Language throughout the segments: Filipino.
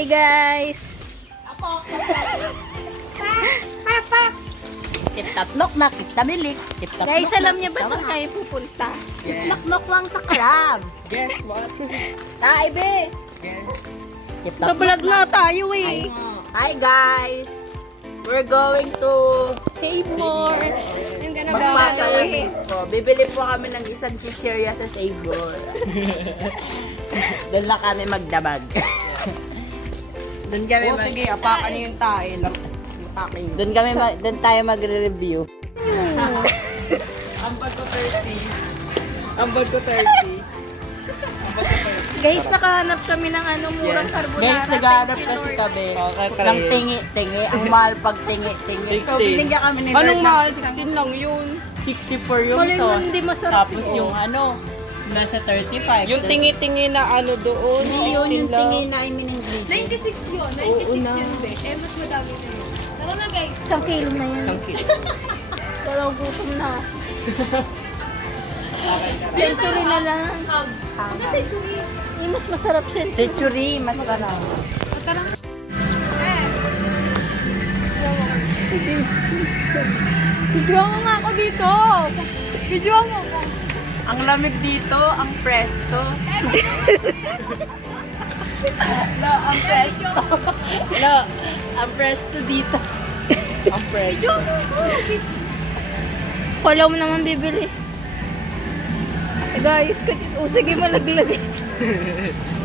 Hi guys! Ako. Tip-tap knock-knock, istamilik. Tip-tap Guys, knock-knock, alam niyo ba saan istamilik. kayo pupunta? Yes. Knock-knock lang sa crab. Guess what? Taibe! Guess. Tip-tap Babalag na tayo Ay, eh. hi guys! We're going to Save more. Yung gano'n guys. magpapalamig po. Bibili po kami ng isang chichirya sa Sable. Doon lang kami magdabag. Doon kami Sige, apakan niyo yung tae. Latakin niyo. doon tayo magre-review. Ambag ko 30. Ambag ko 30. Guys, nakahanap kami ng murang Yes. carbonara. Guys, naghahanap Thank you, kasi Lord. kami Okay, ng Chris. tingi-tingi. Ang mahal pag tingi-tingi. So, 16. binigyan kami ni Anong Lord mahal? ng 16 lang yun. 64 yung Malay mo, sauce. hindi masarap Tapos yun. yung nasa 35. Yung tingi-tingi na ano doon. Hindi yun, 16 yung lang. tingi na in-ingredient. 96 yun. 96 yun, be. Eh, mas madami na yun. Tara na, guys. Isang kilo na yan. Isang kilo. Dalawang gutom na. Century na lang. Hub. Ano sa Churi? Eh, mas masarap century. Century, mas marami. Tara. Video mo nga ako dito. Video mo ako. Ang lamig dito, ang presto. No, ang presto. No, ang presto dito. Ang presto. Video mo ako. Kala mo naman bibili. Guys, sige malaglag.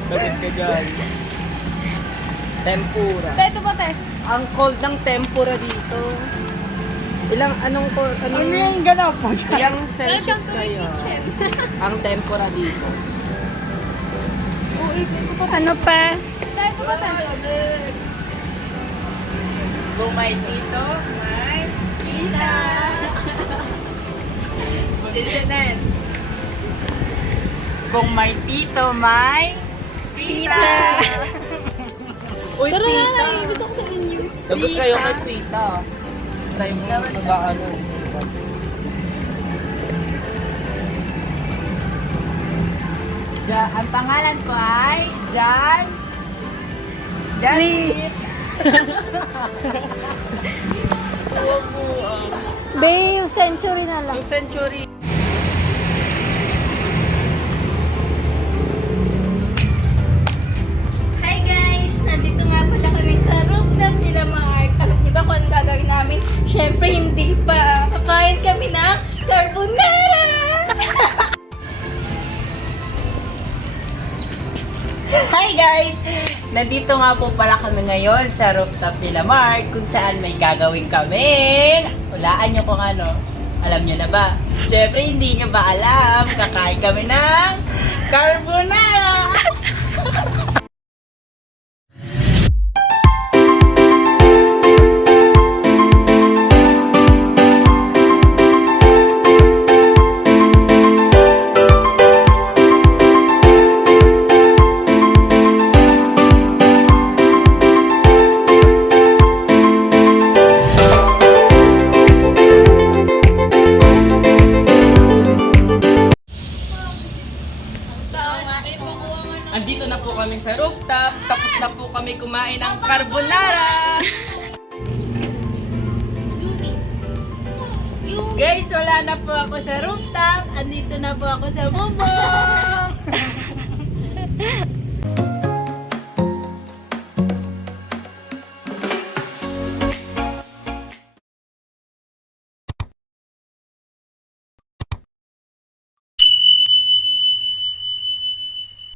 Bakit ka dyan? Tempura. Ito ba, te? Ang cold ng tempura dito. Anong Ano yung ganap po? Ilang Welcome Celsius to my kayo? kitchen. Ang tempura dito. Ano pa? Ito ba, te? Kung may dito, may pita. Ulitin. Kung may tito, may pita. Uy, Tara na, pita! dito ko sa menu. Lagot kayo kay pita. Try mo mag-ano. Ang pangalan ko ay John Please. Be, yung century na lang. Yung century. Hi guys! Nandito nga pala kami sa rooftop nila Mark. Alam niyo ba kung ano gagawin namin? Siyempre hindi pa. Kakain kami ng carbonara! Hi guys! Nandito nga po pala kami ngayon sa rooftop nila Mark kung saan may gagawin kami. Hulaan nyo kung ano. Alam nyo na ba? Siyempre hindi nyo ba alam. Kakain kami ng carbonara! Andito na po kami sa rooftop. Tapos na po kami kumain ng carbonara. Guys, wala na po ako sa rooftop. Andito na po ako sa Momo.